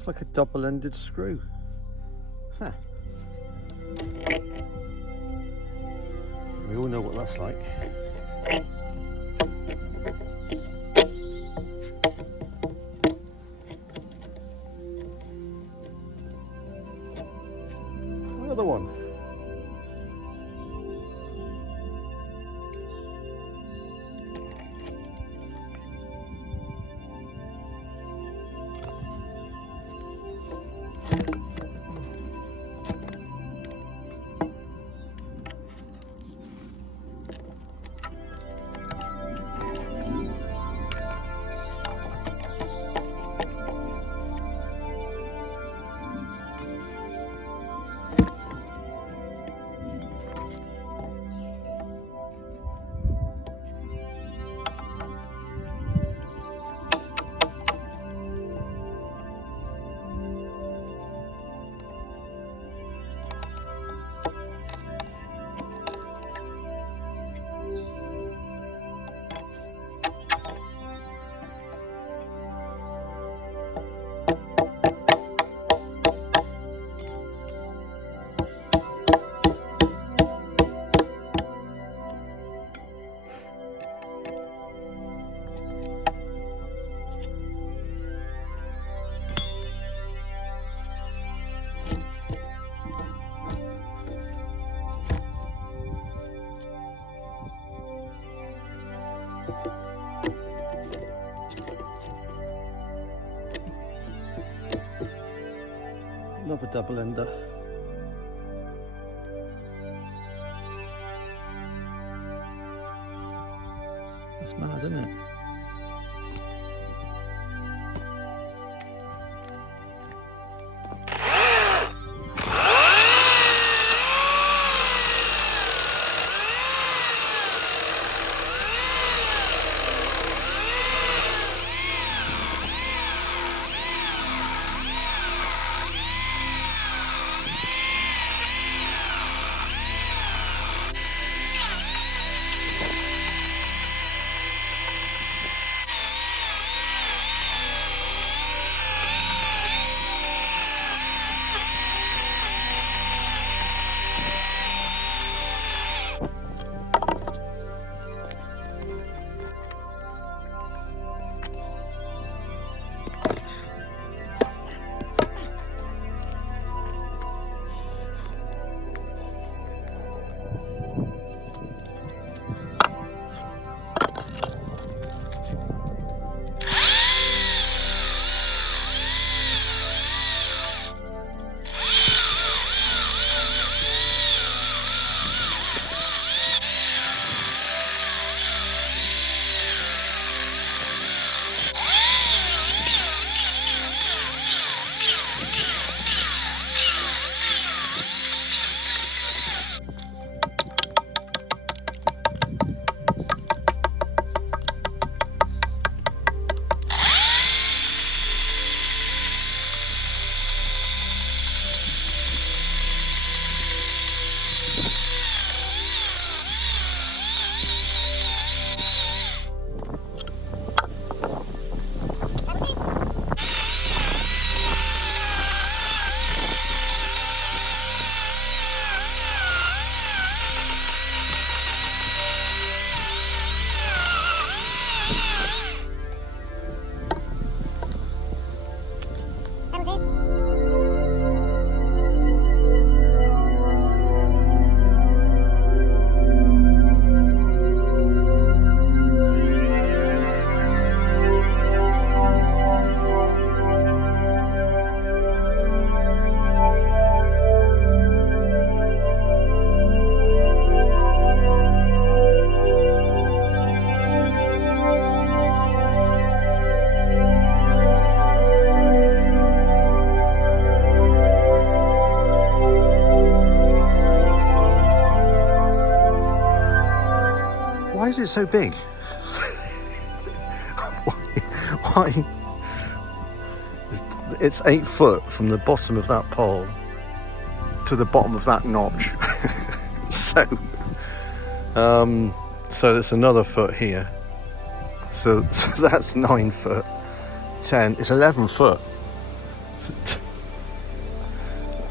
It's like a double-ended screw. Huh. We all know what that's like. Another one. Another double ender. That's mad, isn't it? Why is it so big? Why? It's 8 foot from the bottom of that pole to the bottom of that notch. So there's another foot here. So that's 9 foot, 10. It's 11 foot.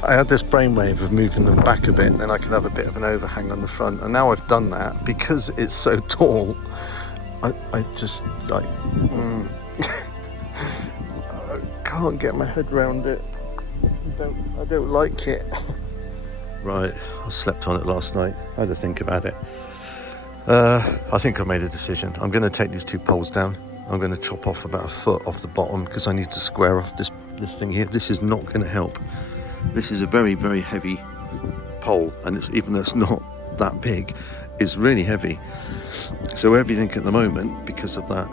I had this brainwave of moving them back a bit, and then I could have a bit of an overhang on the front. And now I've done that, because it's so tall, I just like, I can't get my head around it. I don't like it. Right, I slept on it last night. I had to think about it. I think I've made a decision. I'm going to take these 2 poles down. I'm going to chop off about 1 foot off the bottom, because I need to square off this thing here. This is not going to help. This is a very, very heavy pole, and it's, even though it's not that big, it's really heavy. So everything at the moment, because of that,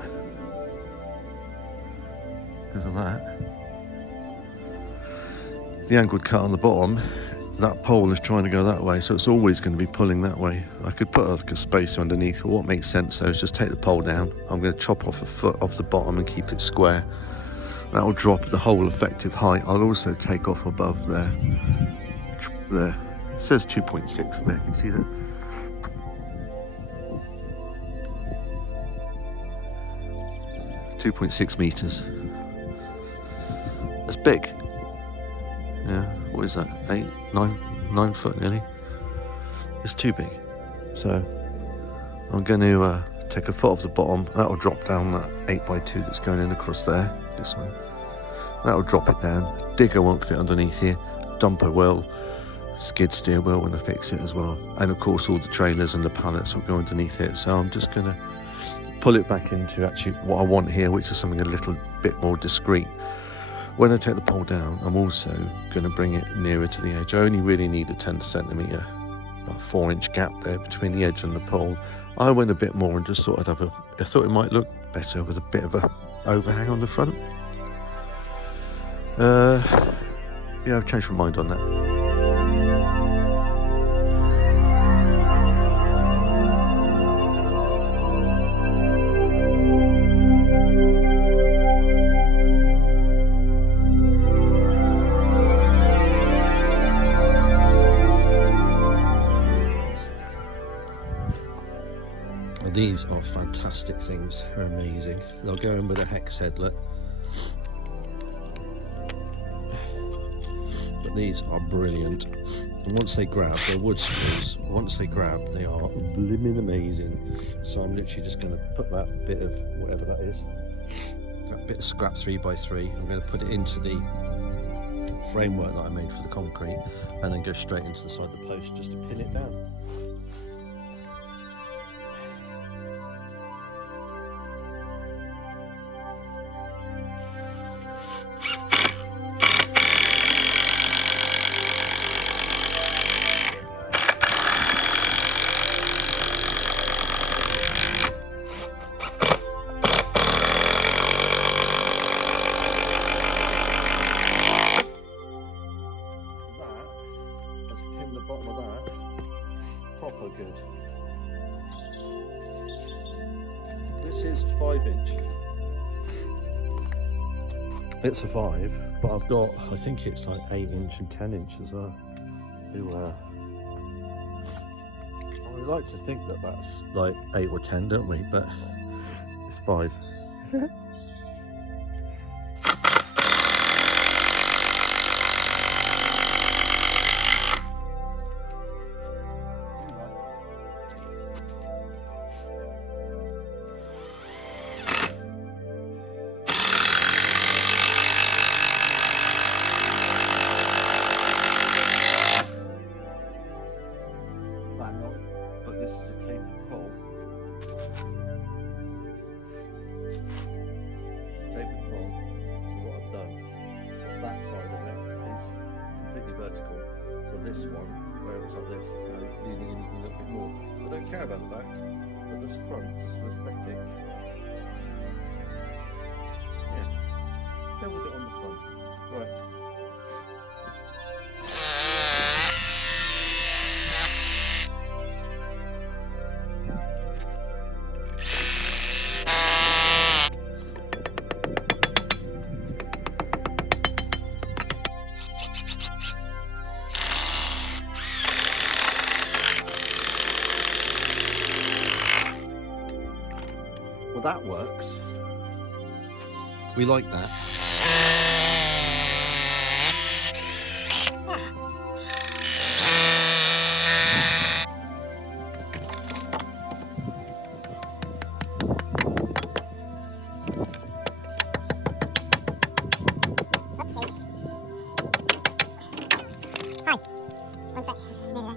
the angled cut on the bottom, that pole is trying to go that way, so it's always going to be pulling that way. I could put like a spacer underneath, but what makes sense though is just take the pole down. I'm going to chop off 1 foot off the bottom and keep it square. That will drop the whole effective height. I'll also take off above there. There. It says 2.6 there, can you see that? .6 meters. That's big. Yeah, what is that? 9 foot nearly. It's too big. So I'm going to take 1 foot off the bottom. That'll drop down that 8x2 that's going in across there. This one. That'll drop it down. Digger won't fit underneath here. Dumper will. Skid steer will when I fix it as well. And of course all the trailers and the pallets will go underneath it. So I'm just going to pull it back into actually what I want here, which is something a little bit more discreet. When I take the pole down, I'm also going to bring it nearer to the edge. I only really need a 10 centimetre, about 4-inch gap there between the edge and the pole. I went a bit more and just thought I thought it might look better with a bit of a overhang on the front. Yeah, I've changed my mind on that. These are fantastic things, they're amazing. They'll go in with a hex headlet. But these are brilliant. And once they grab, they're wood screws. Once they grab, they are blimmin' amazing. So I'm literally just going to put that bit of whatever that is, that bit of scrap 3x3, I'm going to put it into the framework that I made for the concrete, and then go straight into the side of the post just to pin it down. This is 5-inch. It's a 5, but I've got, I think it's like 8-inch and 10-inch as well. I would like to think that that's like 8 or 10, don't we? But it's 5. But this is a tapered pole. It's a tapered pole. So what I've done, that side of it is completely vertical. So this one, where it was like this, is now leaning in a little bit more. I don't care about the back, but this front, just for aesthetic. Yeah, go with it on the front. Right. Well, that works. We like that. Hi. One sec. Nearly there.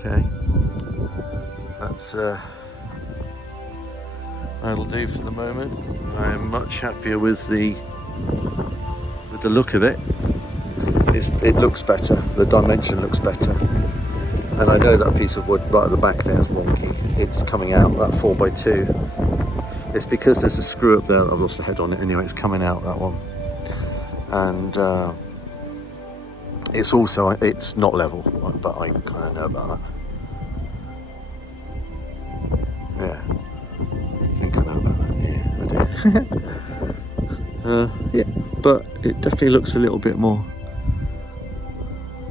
Okay, that's that'll do for the moment. I'm much happier with the look of it. It looks better. The dimension looks better, and I know that piece of wood right at the back there is wonky. It's coming out, that 4x2. It's because there's a screw up there that I've lost the head on it. Anyway, it's coming out, that one, and it's not level, but I kind of know about that. Yeah, I think I know about that. Yeah, I do. Yeah, but it definitely looks a little bit more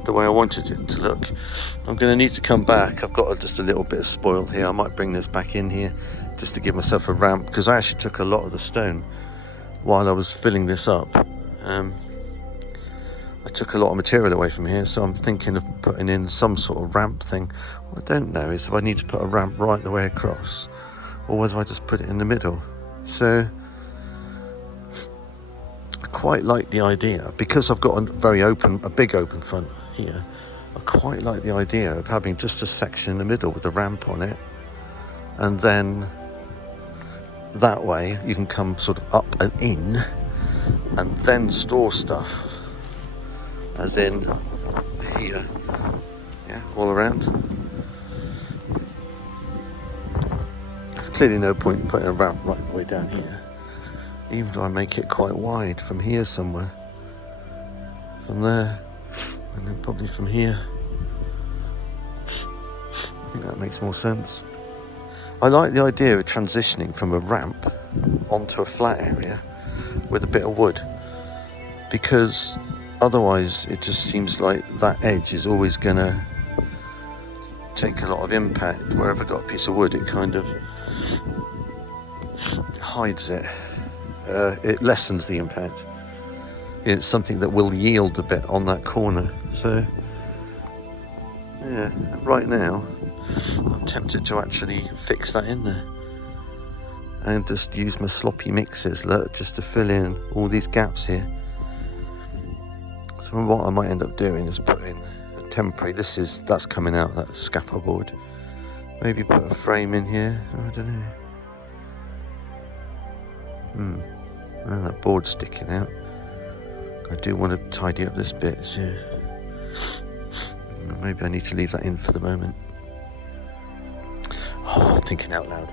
the way I wanted it to look. I'm going to need to come back. I've got just a little bit of spoil here. I might bring this back in here just to give myself a ramp, because I actually took a lot of the stone while I was filling this up. I took a lot of material away from here, so I'm thinking of putting in some sort of ramp thing. What I don't know is if I need to put a ramp right the way across, or whether I just put it in the middle. So I quite like the idea, because I've got a big open front here. I quite like the idea of having just a section in the middle with a ramp on it, and then that way you can come sort of up and in, and then store stuff, as in here, yeah, all around. There's clearly no point in putting a ramp right the way down here, even though I make it quite wide from here somewhere, from there, and then probably from here. I think that makes more sense. I like the idea of transitioning from a ramp onto a flat area with a bit of wood, because otherwise it just seems like that edge is always going to take a lot of impact. Wherever I've got a piece of wood, it kind of hides it. It lessens the impact. It's something that will yield a bit on that corner. So yeah, right now I'm tempted to actually fix that in there and just use my sloppy mixes just to fill in all these gaps here. So what I might end up doing is put in a temporary, that's coming out, that scaffold board. Maybe put a frame in here, I don't know. And that board's sticking out. I do want to tidy up this bit, so maybe I need to leave that in for the moment. Oh, I'm thinking out loud.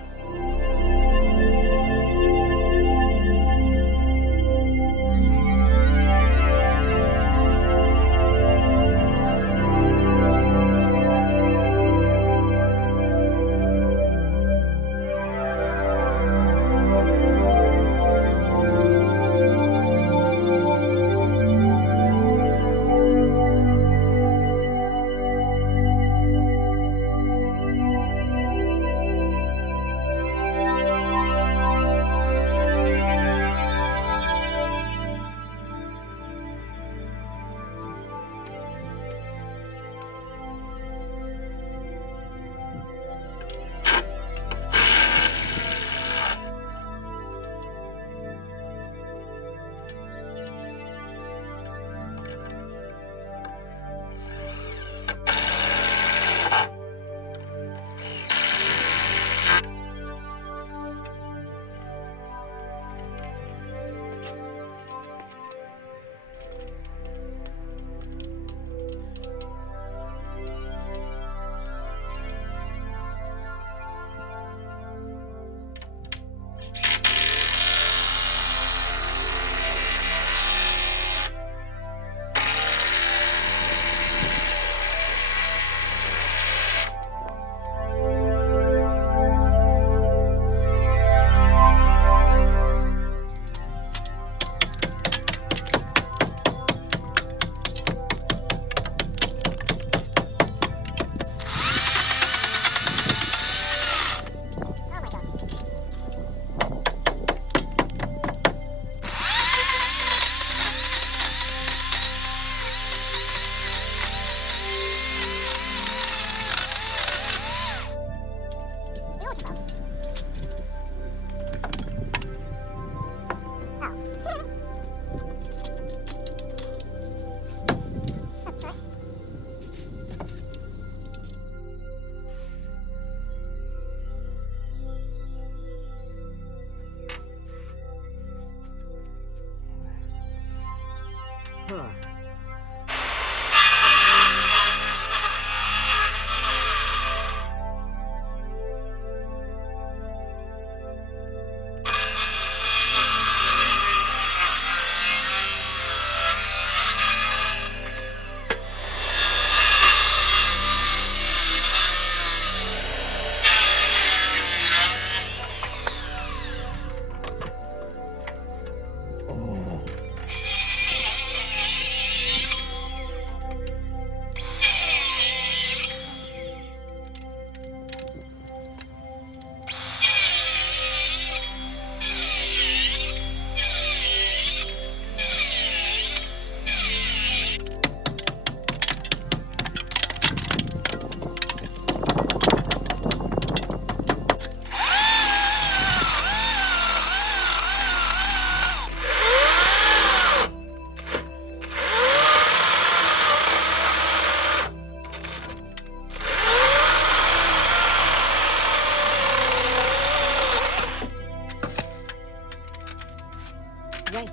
Yay.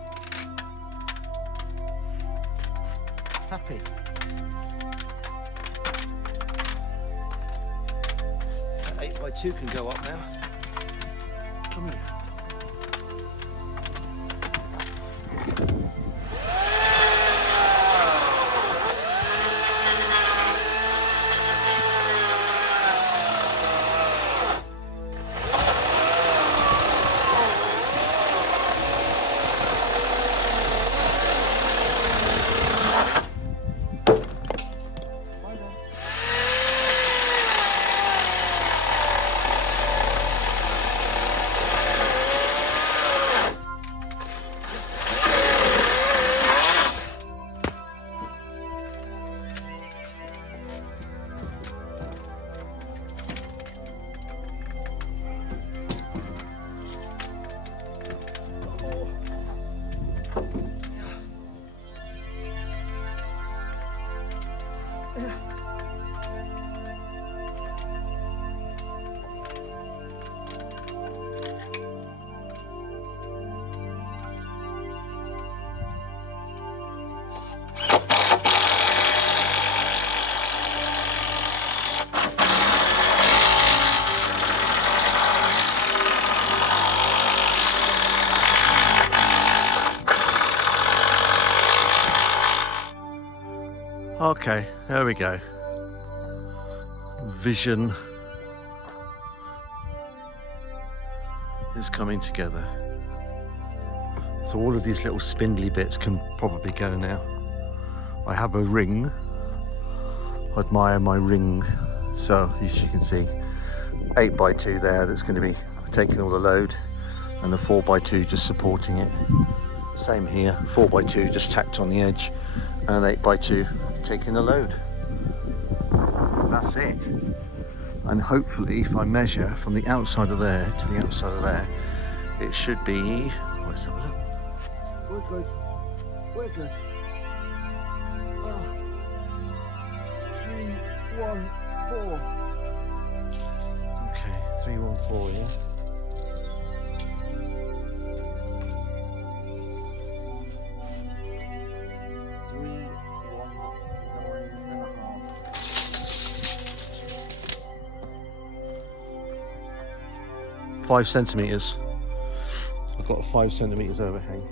Happy. That 8x2 can go up now. Come here. Okay, there we go. Vision is coming together. So all of these little spindly bits can probably go now. I have a ring. Admire my ring. So as you can see, 8x2 there that's going to be taking all the load, and the 4x2 just supporting it. Same here, 4x2 just tacked on the edge, and 8x2 taking the load. That's it. And hopefully if I measure from the outside of there to the outside of there, it should be, let's have a look. We're good. We're good. 314. Okay, 314, yeah. Five centimeters. I've got a 5 centimeters overhang.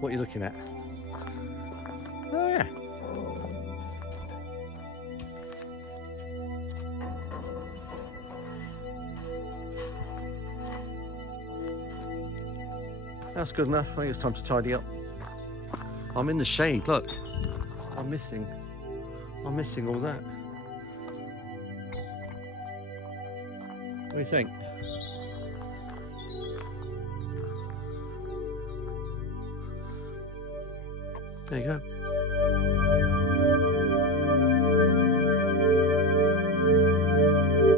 What are you looking at? Oh yeah. That's good enough. I think it's time to tidy up. I'm in the shade, look. I'm missing all that. What do you think? There you go.